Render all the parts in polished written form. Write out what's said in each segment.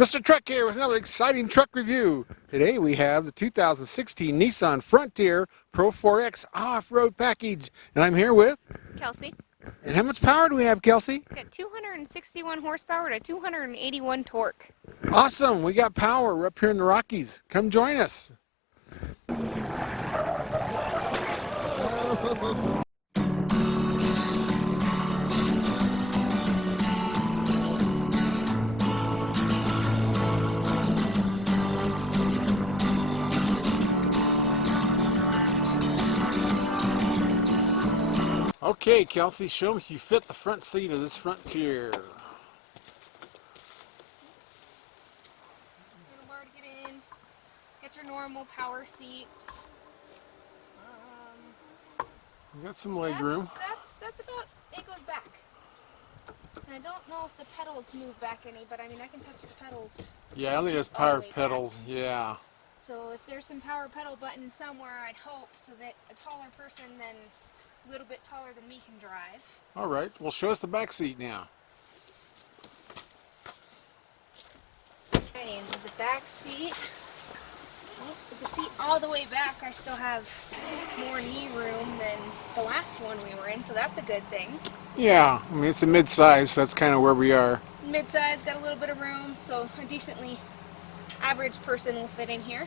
Mr. Truck here with another exciting truck review. Today we have the 2016 Nissan Frontier Pro 4X off-road package. And I'm here with Kelsey. And how much power do we have, Kelsey? It's got 261 horsepower to 281 torque. Awesome. We got power. We're up here in the Rockies. Come join us. Okay, Kelsey, show me if you fit the front seat of this Frontier. Little bar to get in. Get your normal power seats. You got some leg room. That's about it. Goes back. And I don't know if the pedals move back any, but I mean I can touch the pedals. Yeah, I think it's power pedals. Back. Yeah. So if there's some power pedal button somewhere, I'd hope so that a taller person than a little bit taller than me can drive. All right. Well, show us the back seat now. Alright, into the back seat. With the seat all the way back, I still have more knee room than the last one we were in, so that's a good thing. Yeah, I mean it's a mid-size, so that's kind of where we are. Mid-size, got a little bit of room, so a decently average person will fit in here.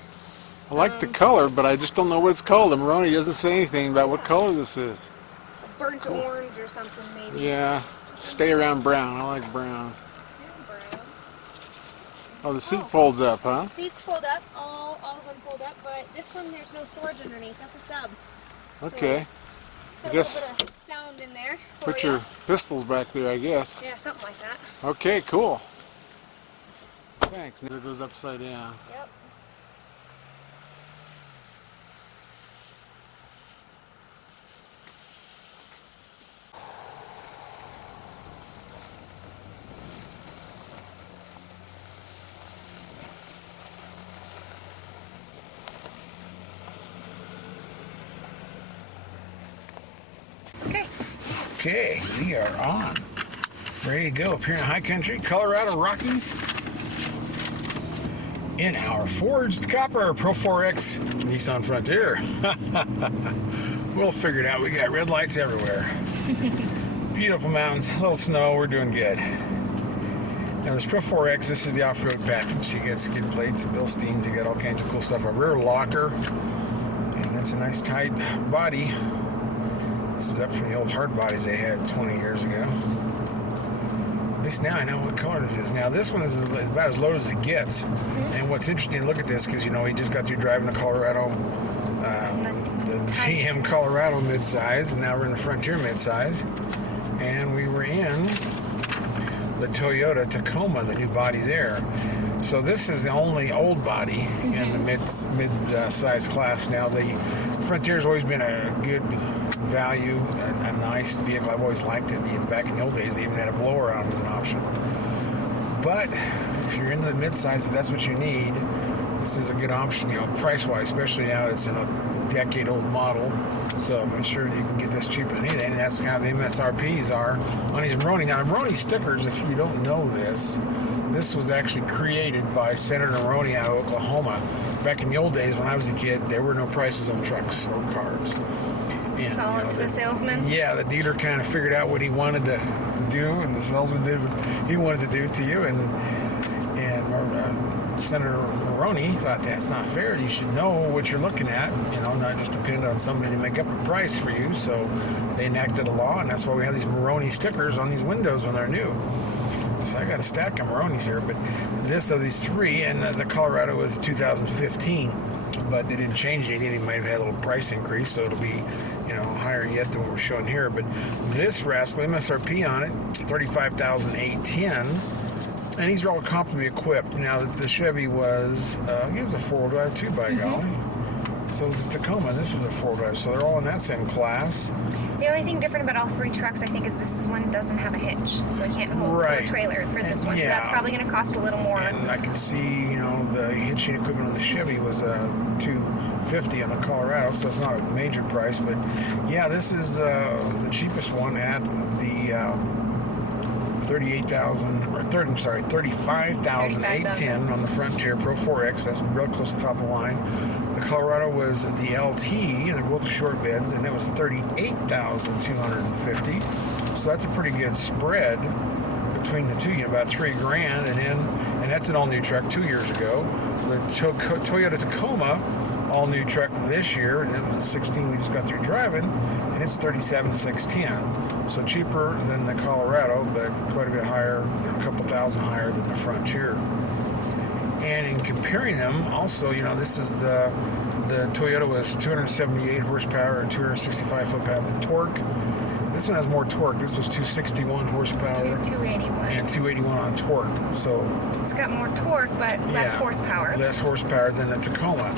I like the color, but I just don't know what it's called. And Maroney doesn't say anything about what color this is. A burnt orange or something, maybe. Yeah, stay around brown. I like brown. Brown. Oh, the seat folds up, huh? Seats fold up, all of them fold up, but this one there's no storage underneath. That's a sub. Okay. So, I guess a little bit of sound in there. Put your pistols back there, I guess. Yeah, something like that. Okay, cool. Thanks. There goes upside down. Yep. Okay, we are on. Ready to go up here in the high country, Colorado Rockies. In our forged copper Pro 4X Nissan Frontier. We'll figure it out. We got red lights everywhere. Beautiful mountains, a little snow, we're doing good. Now this Pro 4X, this is the off-road package. You get skid plates, Bilsteins, you got all kinds of cool stuff. A rear locker, and that's a nice tight body. This is up from the old hard bodies they had 20 years ago. At least now I know what color this is. Now this one is about as low as it gets. And what's interesting, look at this, because you know he just got through driving the Colorado, the GM Colorado midsize, and now we're in the Frontier midsize. And we were in the Toyota Tacoma, the new body there. So this is the only old body in the mid-size class. Now the Frontier's always been a good value, a nice vehicle. I've always liked it. Even back in the old days, they even had a blower on as an option. But if you're into the mid-size, if that's what you need, this is a good option, you know, price-wise, especially now it's in a decade-old model. So I'm sure you can get this cheaper than anything, and that's how the MSRPs are on these Maroney. Now, Maroney stickers, if you don't know this was actually created by Senator Maroney out of Oklahoma. Back in the old days, when I was a kid, there were no prices on trucks or cars. And, it's all up to the salesman? Yeah, the dealer kind of figured out what he wanted to do, and the salesman did what he wanted to do to you, and Senator Maroney thought that's not fair. You should know what you're looking at, you know, not just depend on somebody to make up a price for you. So they enacted a law, and that's why we have these Maroney stickers on these windows when they're new. So I got a stack of Maroneys here, but this of these three, and the Colorado was 2015, but they didn't change anything. It might have had a little price increase, so it'll be, you know, higher yet than what we're showing here. But this rascal, MSRP on it, $35,810, and these are all comparably equipped. Now the Chevy was, it was a four-wheel drive too, by golly. So it's a Tacoma. This is a four-wheel drive, so they're all in that same class. The only thing different about all three trucks, I think, is this one doesn't have a hitch, so we can't hold to a trailer for this one. So that's probably going to cost a little more. And I can see, you know, the hitching equipment on the Chevy was $250 on the Colorado, so it's not a major price. But yeah, this is the cheapest one at the 35,810 on the Frontier Pro 4X. That's real close to the top of the line. The Colorado was the LT, and they're both short beds, and it was 38,250. So that's a pretty good spread between the two. You know, about $3,000, and that's an all-new truck 2 years ago. The Toyota Tacoma, all-new truck this year, and it was a 16 we just got through driving, and it's $37,610. So cheaper than the Colorado, but quite a bit higher, a couple thousand higher than the Frontier. And in comparing them, also, you know, this is the Toyota was 278 horsepower and 265 foot-pounds of torque. This one has more torque. This was 261 horsepower. 281. And 281 on torque. So it's got more torque, but less horsepower. Less horsepower than the Tacoma.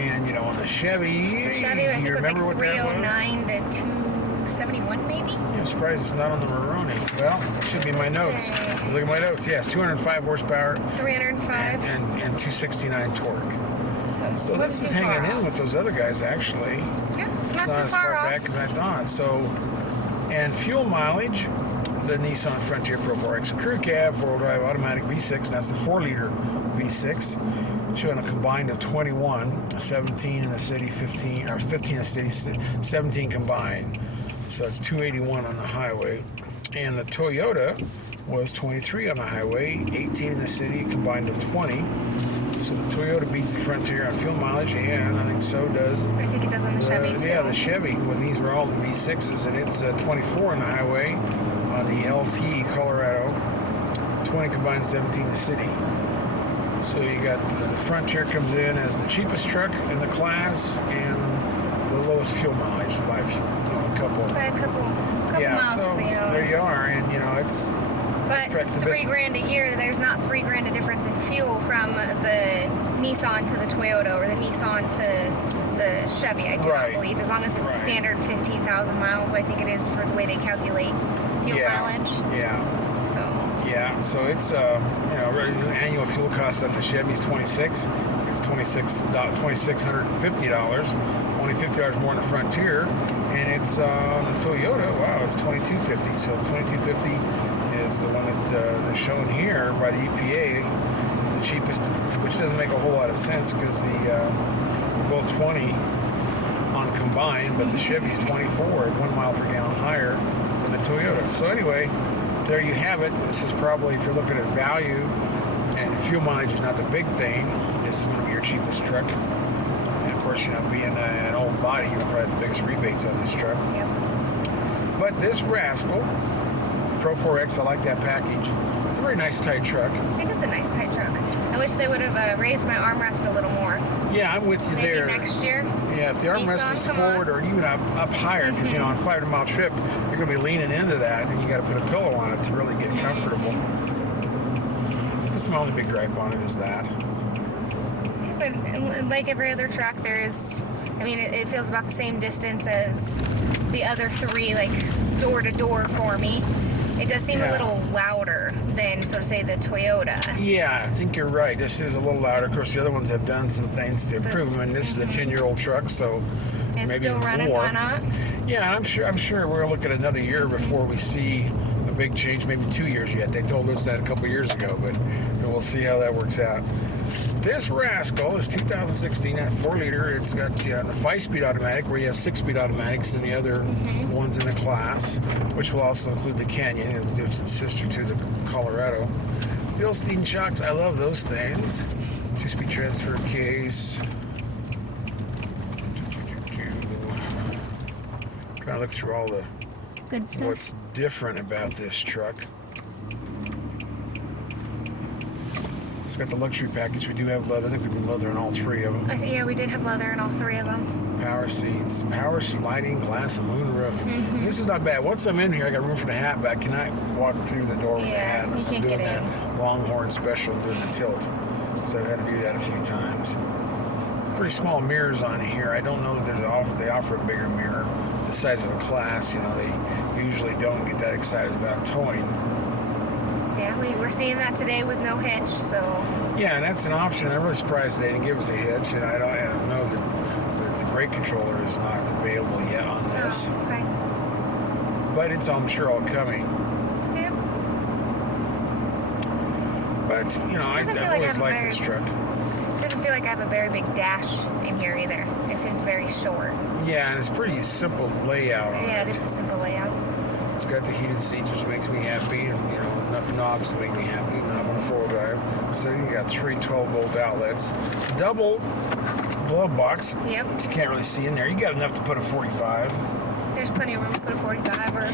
And, you know, on the Chevy, I think it was like 309 to 271 maybe? I'm surprised it's not on the Maroni. Well, it should be in my notes. Look at my notes. Yes, 205 horsepower. 305. And 269 torque. So this is too hanging far in with those other guys, actually. Yeah, it's not It's not too as far far off. back as I thought. So, and fuel mileage, the Nissan Frontier Pro 4X Crew Cab, four-wheel drive automatic V6. That's the 4-liter V6. Showing a combined of 21, 17 in the city, 15 in the city, 17 combined. So that's 281 on the highway. And the Toyota was 23 on the highway, 18 in the city, combined of 20. So the Toyota beats the Frontier on fuel mileage, and I think so does. I think it does on the Chevy too. Yeah, the Chevy, when these were all the V6s, and it's 24 on the highway on the LT Colorado, 20 combined, 17 in the city. So you got the Frontier comes in as the cheapest truck in the class and the lowest fuel mileage by a couple By a couple miles. So there you are, and you know it's. But $3,000 a year. There's not $3,000 a difference in fuel from the Nissan to the Toyota or the Nissan to the Chevy. I do not believe, as long as it's standard 15,000 miles. I think it is for the way they calculate fuel mileage. Yeah. So it's annual fuel cost on the Chevy is $26. It's $2,650. Only $50 more than the Frontier, and it's on the Toyota. Wow, it's $2,250. So the $2,250 is the one that they're showing here by the EPA is the cheapest, which doesn't make a whole lot of sense because they're both 20 on combined, but the Chevy's 24 at 1 mile per gallon higher than the Toyota. So anyway, there you have it. This is probably, if you're looking at value, and fuel mileage is not the big thing, this is going to be your cheapest truck. And of course, you know, being an old body, you'll probably have the biggest rebates on this truck. Yep. But this rascal, Pro 4X, I like that package. It's a very nice, tight truck. It is a nice, tight truck. I wish they would have raised my armrest a little more. Yeah, I'm with you there. Maybe next year. Yeah, if the armrest was forward or even up higher, because, you know, on a 500-mile trip, you're going to be leaning into that, and you got to put a pillow on it to really get comfortable. That's my only big gripe on it is that. Yeah, but like every other truck, it feels about the same distance as the other three, like door to door for me. It does seem a little louder than, so to say, the Toyota. Yeah, I think you're right. This is a little louder. Of course, the other ones have done some things to improve them, and this is a 10-year-old truck, so it's maybe still running. more. Why not? Yeah, I'm sure we're going to look at another year before we see a big change. Maybe 2 years yet. They told us that a couple years ago, but we'll see how that works out. This rascal is 2016 at 4-liter. It's got the 5-speed automatic, where you have 6-speed automatics in the other ones in the class, which will also include the Canyon, which is the sister to the Colorado. Bilstein shocks, I love those things. 2-speed transfer case. Trying to look through all the good stuff. What's different about this truck. It's got the luxury package. We do have leather. I think we have leather in all 3 of them. Yeah, we did have leather in all 3 of them. Power seats, power sliding glass moonroof. This is not bad. Once I'm in here, I got room for the hat, but I cannot walk through the door with the hat unless I'm doing that Longhorn special and doing the tilt. So I've had to do that a few times. Pretty small mirrors on here. I don't know if they offer a bigger mirror. The size of a class, you know, they usually don't get that excited about towing. Yeah, we're seeing that today with no hitch, so... Yeah, and that's an option. I'm really surprised they didn't give us a hitch, and I don't know that the brake controller is not available yet on this. Oh, okay. But it's, I'm sure, all coming. Yep. But, I've always liked this truck. It doesn't feel like I have a very big dash in here either. It seems very short. Yeah, and it's pretty simple layout on it. Yeah, it is a simple layout. It's got the heated seats, which makes me happy, and, enough knobs to make me happy, not on a four-wheel drive. So you got 3 12-volt outlets. Double glove box. Yep. Which you can't really see in there. You got enough to put a 45. There's plenty of room to put a 45 or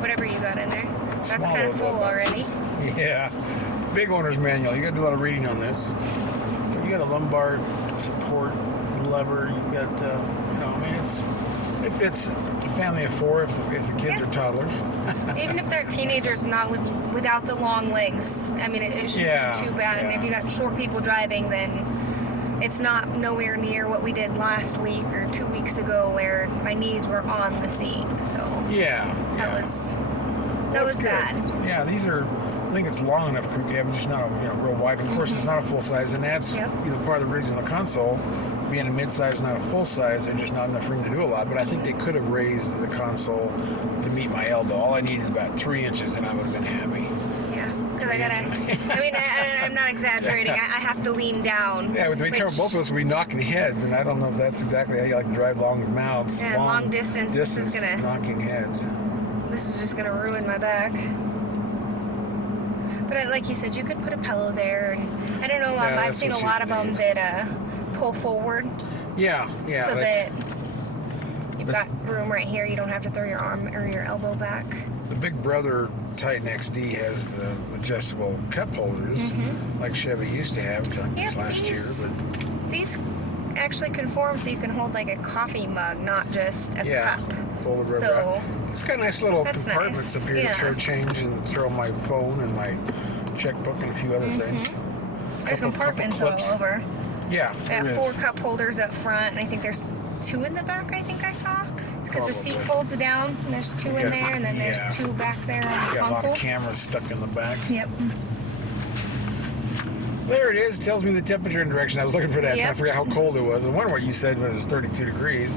whatever you got in there. That's kind of full already. Yeah. Big owner's manual. You got to do a lot of reading on this. You got a lumbar support lever. You got, it fits a family of 4 if the kids are toddlers. Even if they're teenagers, not without the long legs. I mean, it shouldn't be too bad. And if you got short people driving, then it's not nowhere near what we did last week or 2 weeks ago, where my knees were on the seat. So that was good. bad. Yeah, these are. I think it's long enough crew cab, just not real wide. Of course, it's not a full size, and that's part of the reason the console, being a mid-size, not a full size, there's just not enough room to do a lot. But I think they could have raised the console to meet my elbow. All I needed is about 3 inches, and I would have been happy. Yeah, because I'm not exaggerating. I have to lean down. Yeah, but to be careful, both of us will be knocking heads, and I don't know if that's exactly how you like to drive long mounts. Yeah, long distance. This is gonna knocking heads. This is just gonna ruin my back. But like you said, you could put a pillow there, and I don't know. I've seen a lot of them that pull forward. Yeah. So that you've got room right here. You don't have to throw your arm or your elbow back. The Big Brother Titan XD has the adjustable cup holders, like Chevy used to have until this last year. But these actually conform so you can hold like a coffee mug, not just a cup. Pull the rubber out. It's got nice little compartments up here to throw change and throw my phone and my checkbook and a few other things. There's compartments all over. Yeah, I have 4 cup holders up front, and I think there's 2 in the back. I think I saw because the seat folds down, and there's 2 in there, and then there's 2 back there on the console. Got a lot of cameras stuck in the back. Yep. There it is. It tells me the temperature and direction. I was looking for that. I forgot how cold it was. I wonder what you said when it was 32 degrees.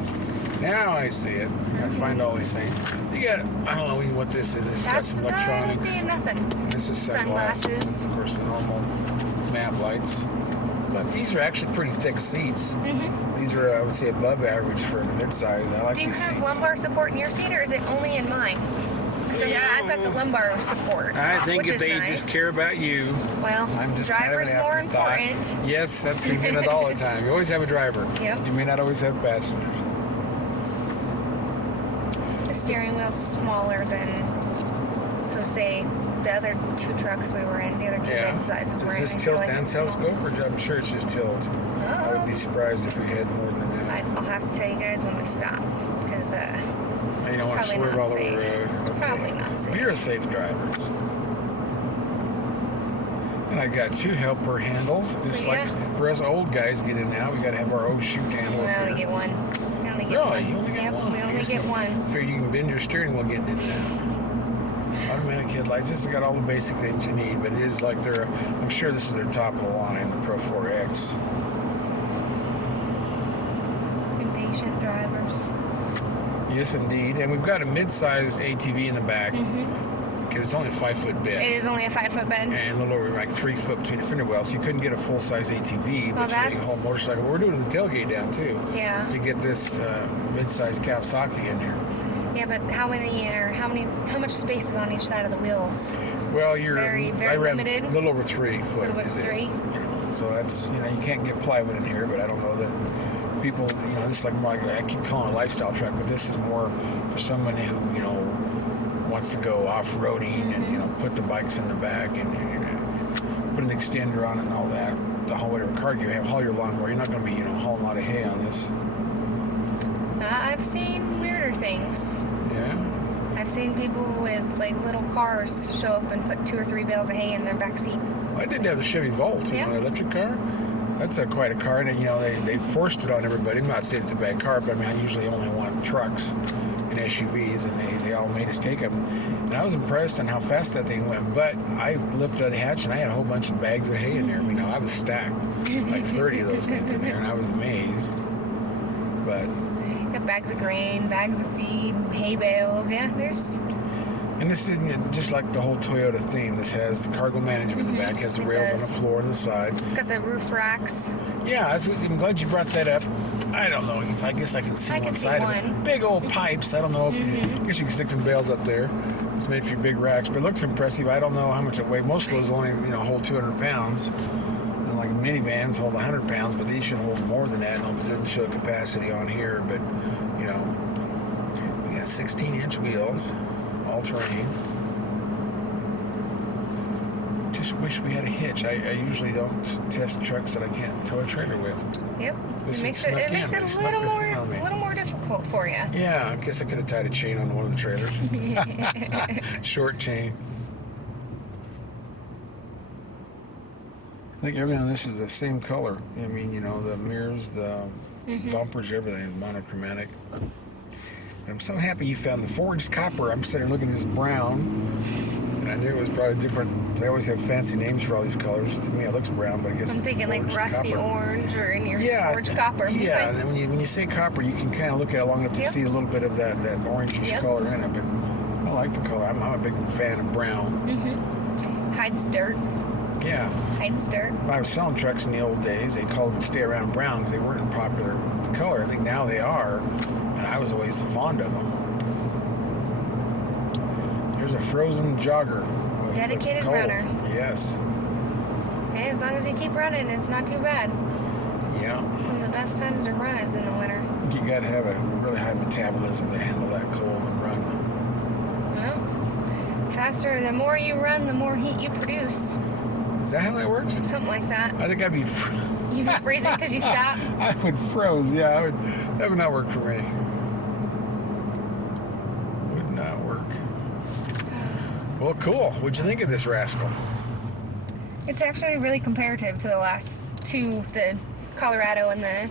Now I see it. I find all these things. You got, I don't know even what this is. It's got some electronics. I see nothing. This is sunglasses. And of course, the normal map lights. But these are actually pretty thick seats. These are, I would say, above average for the midsize. I like Do you these have seats. lumbar support in your seat, or is it only in mine? Because I've got the lumbar support. I think if they nice. just care about you. Well, I'm just driver's kind of more important. Yes, that's using it all the time. You always have a driver. Yep. You may not always have passengers. The steering wheel's smaller than, so say, the other 2 trucks we were in, the other 2 mid-sizes were in. Is this tilt and telescope, or I'm sure it's just tilt? I would be surprised if we had more than that. I'll have to tell you guys when we stop, because you don't want to swerve all over the road. Okay. Probably not safe. Well, you're a safe driver. And I got 2 helper handles, just like for us old guys get in now. We got to have our own chute handle. We only get one. We only get one. You only get one. We only get one. Figure you can bend your steering wheel getting in now. Automatic headlights. This has got all the basic things you need, but it is like I'm sure this is their top of the line, the Pro 4X. Impatient drivers. Yes, indeed. And we've got a mid-sized ATV in the back. Because it's only a 5-foot bed. It is only a 5-foot bed. And a little over like 3 foot between the fender wells. So you couldn't get a full-size ATV, but you can haul a motorcycle. We're doing the tailgate down, too. Yeah. To get this mid-sized Kawasaki in here. Yeah, but how much space is on each side of the wheels? Well, very limited. A little over 3 foot. A little over 3. So that's, you can't get plywood in here, but I don't know that people, this is like more like, I keep calling it a lifestyle truck, but this is more for someone who, wants to go off-roading and, put the bikes in the back and put an extender on it and all that to haul whatever cargo you have, haul your lawnmower. You're not going to be, hauling a lot of hay on this. I've seen weirder things. Yeah? I've seen people with, like, little cars show up and put 2 or 3 bales of hay in their back seat. Well, I did have the Chevy Volt, the electric car. That's quite a car, and, they forced it on everybody. I'm not saying it's a bad car, but, I usually only want trucks and SUVs, and they all made us take them. And I was impressed on how fast that thing went, but I lifted the hatch, and I had a whole bunch of bags of hay in there. I was stacked, like 30 of those things in there, and I was amazed. But... Got bags of grain, bags of feed, hay bales. Yeah, there's And this is just like the whole Toyota theme. This has cargo management in the back, has the rails on the floor and the side. It's got the roof racks. Yeah, I'm glad you brought that up. I don't know if I guess I can see one side of it. Big old pipes. I don't know if I guess you can stick some bales up there. It's made for your big racks, but it looks impressive. I don't know how much it weighs. Most of those only hold 200 pounds. And like minivans hold 100 pounds, but these should hold more than that. It doesn't show capacity on here, but we got 16-inch wheels. All terrain. Just wish we had a hitch. I usually don't test trucks that I can't tow a trailer with. Yep. It makes it a little more difficult for you. Yeah, I guess I could have tied a chain on one of the trailers. Short chain. I think everything on this is the same color. I mean, the mirrors, the bumpers, everything is monochromatic. I'm so happy you found the forged copper. I'm sitting there looking at this brown, and I knew it was probably different. They always have fancy names for all these colors. To me, it looks brown, but I guess I'm thinking like rusty copper. Orange or in your forged copper. Yeah, and then when you say copper, you can kind of look at it long enough to see a little bit of that orangish color in it. But I like the color. I'm a big fan of brown. Hides dirt. Yeah. Hides dirt. When I was selling trucks in the old days, they called them stay around brown because they weren't a popular color. I think now they are. And I was always fond of them. There's a frozen jogger. Dedicated runner. Yes. Hey, as long as you keep running, it's not too bad. Yeah. Some of the best times to run is in the winter. You got to have a really high metabolism to handle that cold and run. Well, faster, the more you run, the more heat you produce. Is that how that works? Something like that. I think I'd be... You'd be freezing because you stop? I would froze, yeah. That would not work for me. Would not work. Well, cool. What'd you think of this rascal? It's actually really comparative to the last two, the Colorado and the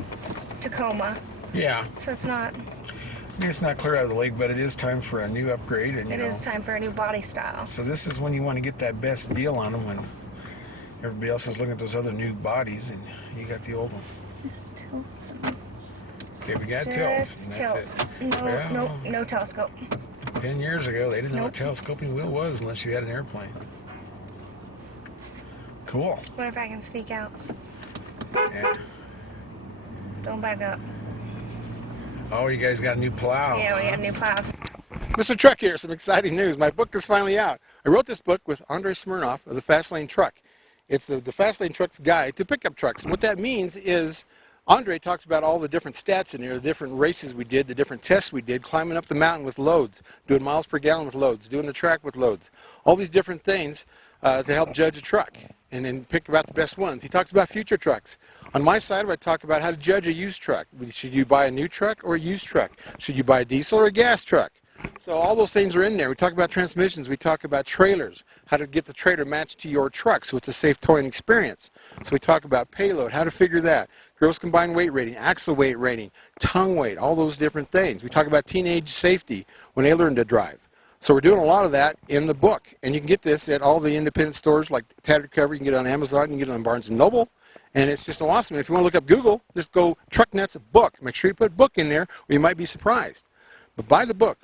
Tacoma. Yeah. So it's not... I mean, it's not clear out of the lake, but it is time for a new upgrade. And it is time for a new body style. So this is when you want to get that best deal on them, when everybody else is looking at those other new bodies, and you got the old one. Just tilt some. Okay, we got Just tilts. And that's it. No telescope. 10 years ago, they didn't know what telescoping wheel was unless you had an airplane. Cool. What if I can sneak out? Yeah. Don't back up. Oh, you guys got a new plow. Yeah, we got new plows. Mr. Truck here, some exciting news. My book is finally out. I wrote this book with Andre Smirnoff of the Fast Lane Truck. It's the Fast Lane Truck's guide to pickup trucks. And what that means is Andre talks about all the different stats in here, the different races we did, the different tests we did, climbing up the mountain with loads, doing miles per gallon with loads, doing the track with loads, all these different things to help judge a truck and then pick about the best ones. He talks about future trucks. On my side, I talk about how to judge a used truck. Should you buy a new truck or a used truck? Should you buy a diesel or a gas truck? So all those things are in there. We talk about transmissions. We talk about trailers, how to get the trailer matched to your truck so it's a safe towing experience. So we talk about payload, how to figure that, gross combined weight rating, axle weight rating, tongue weight, all those different things. We talk about teenage safety when they learn to drive. So we're doing a lot of that in the book. And you can get this at all the independent stores like Tattered Cover. You can get it on Amazon. You can get it on Barnes & Noble. And it's just awesome. If you want to look up Google, just go Truck Nuts book. Make sure you put book in there or you might be surprised. But buy the book.